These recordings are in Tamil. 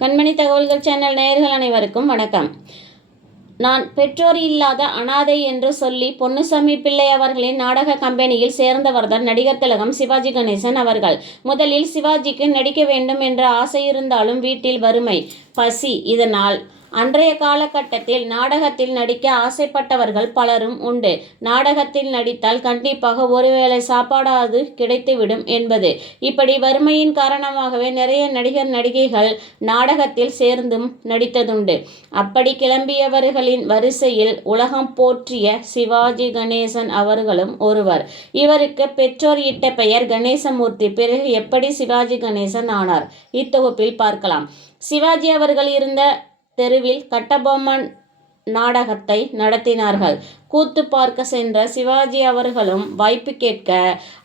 கண்மணி தகவல்கள் சேனல் நேயர்கள் அனைவருக்கும் வணக்கம். நான் பெற்றோர் இல்லாத அனாதை என்று சொல்லி பொன்னுசாமி பிள்ளை அவர்களின் நாடக கம்பெனியில் சேர்ந்தவர்தான் நடிகர் திலகம் சிவாஜி கணேசன் அவர்கள். முதலில் சிவாஜிக்கு நடிக்க வேண்டும் என்ற ஆசை இருந்தாலும் வீட்டில் வறுமை, பசி, இதனால் அன்றைய காலகட்டத்தில் நாடகத்தில் நடிக்க ஆசைப்பட்டவர்கள் பலரும் உண்டு. நாடகத்தில் நடித்தால் கண்டிப்பாக ஒருவேளை சாப்பாடாவது கிடைத்துவிடும் என்பது. இப்படி வறுமையின் காரணமாகவே நிறைய நடிகர் நடிகைகள் நாடகத்தில் சேர்ந்தும் நடித்ததுண்டு. அப்படி கிளம்பியவர்களின் வரிசையில் உலகம் போற்றிய சிவாஜி கணேசன் அவர்களும் ஒருவர். இவருக்கு பெற்றோர் இட்ட பெயர் கணேசமூர்த்தி. பிறகு எப்படி சிவாஜி கணேசன் ஆனார்? இத்தொகுப்பில் பார்க்கலாம். சிவாஜி அவர்கள் இருந்த தெருவில் கட்டபொம்மன் நாடகத்தை நடத்தினார்கள். கூத்து பார்க்க சென்ற சிவாஜி அவர்களும் வாய்ப்பு கேட்க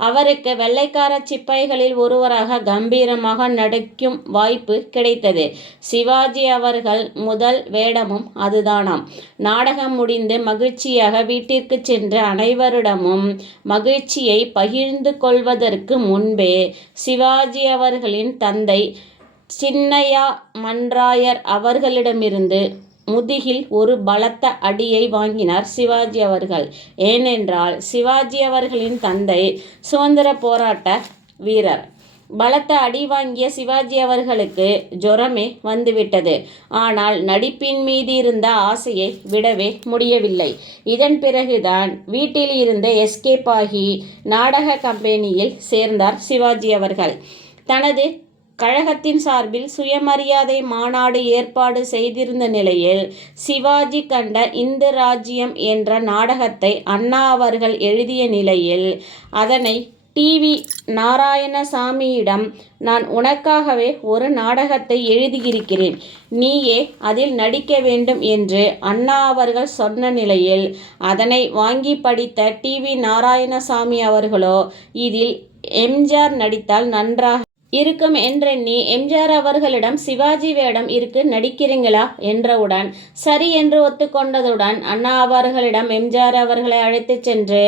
அவருக்கு வெள்ளைக்கார சிப்பாய்களில் ஒருவராக கம்பீரமாக நடிக்கும் வாய்ப்பு கிடைத்தது. சிவாஜி அவர்கள் முதல் வேடமும் அதுதானாம். நாடகம் முடிந்து மகிழ்ச்சியாக வீட்டிற்கு சென்ற அனைவரிடமும் மகிழ்ச்சியை பகிர்ந்து கொள்வதற்கு முன்பே சிவாஜி அவர்களின் தந்தை சின்னையா மன்ராயர் அவர்களிடமிருந்து முதுகில் ஒரு பலத்த அடியை வாங்கினார் சிவாஜி அவர்கள். ஏனென்றால் சிவாஜி அவர்களின் தந்தை சுதந்திர போராட்ட வீரர். பலத்த அடி வாங்கிய சிவாஜி அவர்களுக்கு ஜுரமே வந்துவிட்டது. ஆனால் நடிப்பின் மீது இருந்த ஆசையை விடவே முடியவில்லை. இதன் பிறகுதான் வீட்டில் இருந்து எஸ்கேப் ஆகி நாடக கம்பெனியில் சேர்ந்தார் சிவாஜி அவர்கள். தனது கழகத்தின் சார்பில் சுயமரியாதை மாநாடு ஏற்பாடு செய்திருந்த நிலையில் சிவாஜி கண்ட இந்து ராஜ்யம் என்ற நாடகத்தை அண்ணா அவர்கள் எழுதிய நிலையில் அதனை டிவி நாராயணசாமியிடம், நான் உனக்காகவே ஒரு நாடகத்தை எழுதியிருக்கிறேன், நீயே அதில் நடிக்க வேண்டும் என்று அண்ணா அவர்கள் சொன்ன நிலையில் அதனை வாங்கி படித்த டிவி நாராயணசாமி அவர்களோ, இதில் எம்ஜிஆர் நடித்தால் நன்றாக இருக்கும் என்றெண்ணி எம்ஜிஆர் அவர்களிடம் சிவாஜி வேடம் இருக்கு, நடிக்கிறீங்களா என்றவுடன் சரி என்று ஒத்துக்கொண்டதுடன் அண்ணா அவர்களிடம் எம்ஜிஆர் அவர்களை அழைத்து சென்று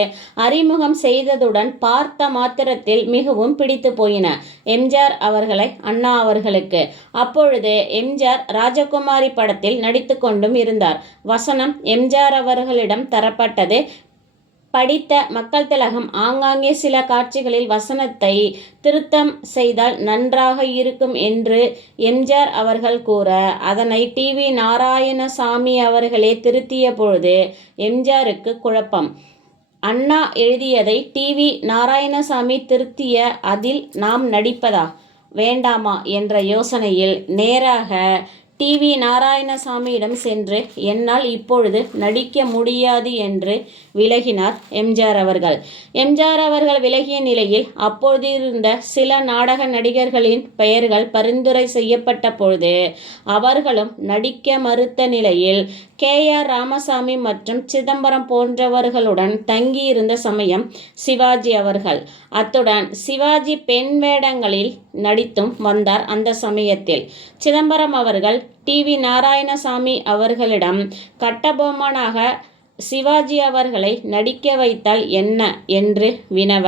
அறிமுகம் செய்ததுடன் பார்த்த மாத்திரத்தில் மிகவும் பிடித்து போயின எம்ஜிஆர் அவர்களை அண்ணா அவர்களுக்கு. அப்பொழுது எம்ஜிஆர் ராஜகுமாரி படத்தில் நடித்து கொண்டும் இருந்தார். வசனம் எம்ஜிஆர் அவர்களிடம் தரப்பட்டது. படித்த மக்கள் திலகம் ஆங்காங்கே சில காட்சிகளில் வசனத்தை திருத்தம் செய்தால் நன்றாக இருக்கும் என்று எம்ஜிஆர் அவர்கள் கூற அதனை டிவி நாராயணசாமி அவர்களே திருத்திய பொழுது எம்ஜிஆருக்கு குழப்பம். அண்ணா எழுதியதை டிவி நாராயணசாமி திருத்திய அதில் நாம் நடிப்பதா வேண்டாமா என்ற யோசனையில் நேராக டிவி நாராயணசாமியிடம் சென்று என்னால் இப்பொழுது நடிக்க முடியாது என்று விலகினார் எம்ஜிஆர் அவர்கள். எம்ஜிஆர் அவர்கள் விலகிய நிலையில் அப்பொழுதிருந்த சில நாடக நடிகர்களின் பெயர்கள் பரிந்துரை செய்யப்பட்ட பொழுது அவர்களும் நடிக்க மறுத்த நிலையில் KR ராமசாமி மற்றும் சிதம்பரம் போன்றவர்களுடன் தங்கியிருந்த சமயம் சிவாஜி அவர்கள். அத்துடன் சிவாஜி பெண் வேடங்களில் நடித்தும் வந்தார். அந்த சமயத்தில் சிதம்பரம் அவர்கள் டிவி நாராயணசாமி அவர்களிடம் கட்டபொம்மனாக சிவாஜி அவர்களை நடிக்க வைத்தால் என்ன என்று வினவ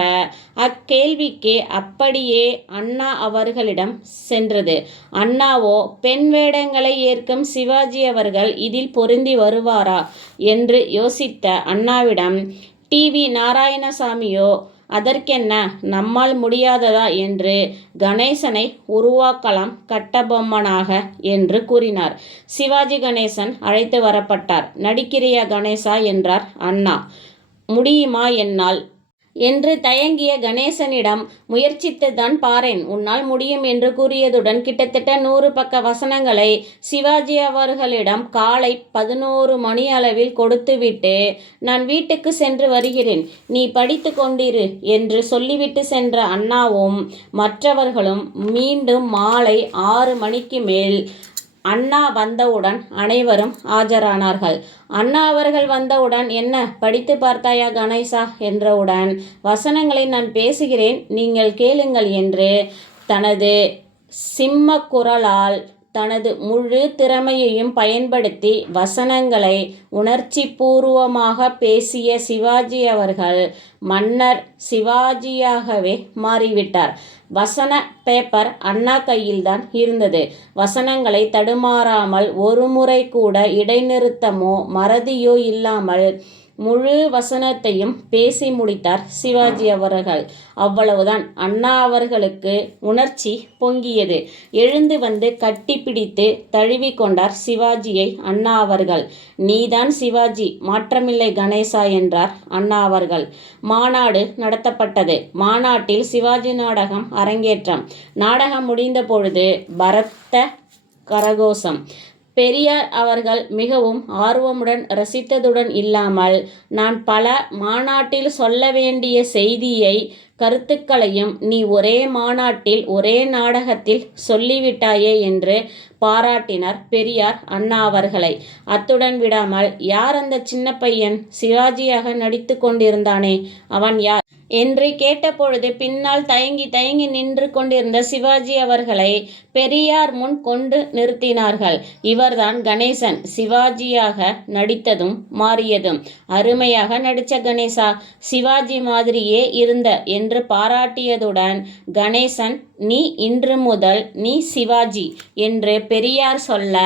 அக்கேள்விக்கு அப்படியே அண்ணா அவர்களிடம் சென்றது. அண்ணாவோ பெண் வேடங்களை ஏற்கும் சிவாஜி அவர்கள் இதில் பொருந்தி வருவாரா என்று யோசித்த அண்ணாவிடம் டிவி நாராயணசாமியோ அதற்கென்ன, நம்மால் முடியாததா என்று கணேசனை உருவாக்கலாம் கட்டபொம்மனாக என்று கூறினார். சிவாஜி கணேசன் அழைத்து வரப்பட்டார். நடிக்கிறியா கணேசா என்றார் அண்ணா. முடியுமா என்னால் என்று தயங்கிய கணேசனிடம் முயற்சித்துதான் பாரேன், உன்னால் முடியும் என்று கூறியதுடன் கிட்டத்தட்ட 100 பக்க வசனங்களை சிவாஜி அவர்களிடம் காலை 11 மணி அளவில் கொடுத்துவிட்டு நான் வீட்டுக்கு சென்று வருகிறேன், நீ படித்து கொண்டிரு என்று சொல்லிவிட்டு சென்ற அண்ணாவும் மற்றவர்களும் மீண்டும் மாலை 6 மணிக்கு மேல் அண்ணா வந்தவுடன் அனைவரும் ஆஜரானார்கள். அண்ணா அவர்கள் வந்தவுடன் என்ன படித்து பார்த்தாயா கணேசா என்றவுடன் வசனங்களை நான் பேசுகிறேன், நீங்கள் கேளுங்கள் என்று தனது சிம்ம குரலால் தனது முழு திறமையையும் பயன்படுத்தி வசனங்களை உணர்ச்சி பூர்வமாக பேசிய சிவாஜி அவர்கள் மன்னர் சிவாஜியாகவே மாறிவிட்டார். வசன பேப்பர் அண்ணா கையில்தான் இருந்தது. வசனங்களை தடுமாறாமல் ஒரு முறை கூட இடைநிறுத்தமோ மறதியோ இல்லாமல் முழு வசனத்தையும் பேசி முடித்தார் சிவாஜி அவர்கள். அவ்வளவுதான். அண்ணா அவர்களுக்கு உணர்ச்சி பொங்கியது. எழுந்து வந்து கட்டிப்பிடித்து தழுவி கொண்டார் சிவாஜியை அண்ணா அவர்கள். நீதான் சிவாஜி, மாற்றமில்லை கணேசா என்றார் அண்ணா அவர்கள். மாநாடு நடத்தப்பட்டது. மாநாட்டில் சிவாஜி நாடகம் அரங்கேற்றம். நாடகம் முடிந்த பொழுது பரத்த கரகோஷம். பெரியார் அவர்கள் மிகவும் ஆர்வமுடன் ரசித்ததுடன் இல்லாமல், நான் பல மாநாட்டில் சொல்ல வேண்டிய செய்தியை கருத்துக்களையும் நீ ஒரே மாநாட்டில் ஒரே நாடகத்தில் சொல்லிவிட்டாயே என்று பாராட்டினார் பெரியார் அண்ணா அவர்களை. அத்துடன் விடாமல், யார் அந்த சின்ன பையன், சிவாஜியாக நடித்து கொண்டிருந்தானே, அவன் யார் என்று கேட்டபொழுது பின்னால் தயங்கி தயங்கி நின்று கொண்டிருந்த சிவாஜி அவர்களை பெரியார் முன் கொண்டு நிறுத்தினார்கள். இவர்தான் கணேசன், சிவாஜியாக நடித்ததும் மாறியதும். அருமையாக நடிச்ச கணேசா, சிவாஜி மாதிரியே இருந்த என்று பாராட்டியதுடன், கணேசன் நீ இன்று முதல் நீ சிவாஜி என்று பெரியார் சொல்ல,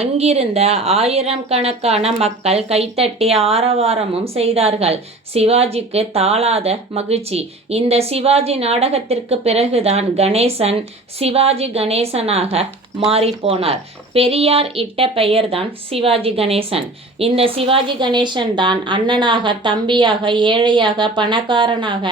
அங்கிருந்த ஆயிரக்கணக்கான மக்கள் கைத்தட்டி ஆரவாரமும் செய்தார்கள். சிவாஜிக்கு தாளாத மகிழ்ச்சி. இந்த சிவாஜி நாடகத்திற்கு பிறகுதான் கணேசன் சிவாஜி கணேசனாக மாறிப்போனார். பெரியார் இட்ட பெயர்தான் சிவாஜி கணேசன். இந்த சிவாஜி கணேசன் தான் அண்ணனாக, தம்பியாக, ஏழையாக, பணக்காரனாக,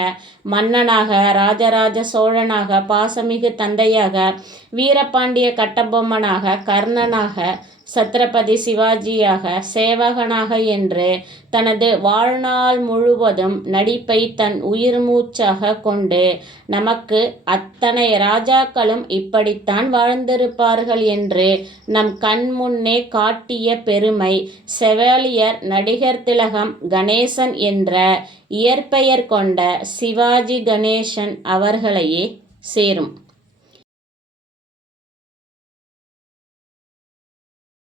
மன்னனாக, ராஜராஜ சோழனாக, பாசமிகு தந்தையாக, வீரபாண்டிய கட்டபொம்மனாக, கர்ணனாக, சத்ரபதி சிவாஜியாக, சேவகனாக என்று தனது வாழ்நாள் முழுவதும் நடிப்பை தன் உயிர் மூச்சாக கொண்டு நமக்கு அத்தனை ராஜாக்களும் இப்படித்தான் வாழ்ந்திருப்பார்கள் என்று நம் கண் முன்னே காட்டிய பெருமை செவாலியர் நடிகர் திலகம் கணேசன் என்ற இயற்பெயர் கொண்ட சிவாஜி கணேசன் அவர்களையே சேரும்.